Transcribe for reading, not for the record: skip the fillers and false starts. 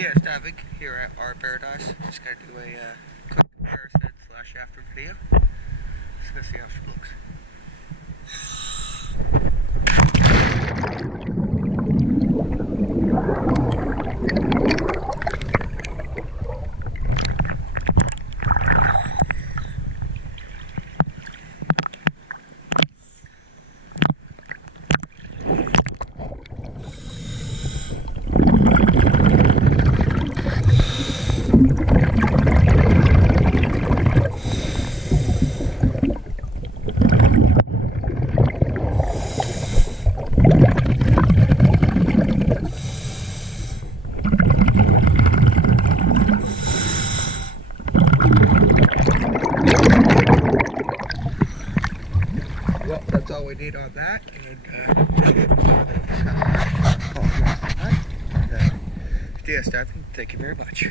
Yeah, Stavik here at our Paradise. Just gonna do a quick comparison slash after video. Just gonna see how she looks. Well, that's all we need on that, and yeah, Stavik, thank you very much.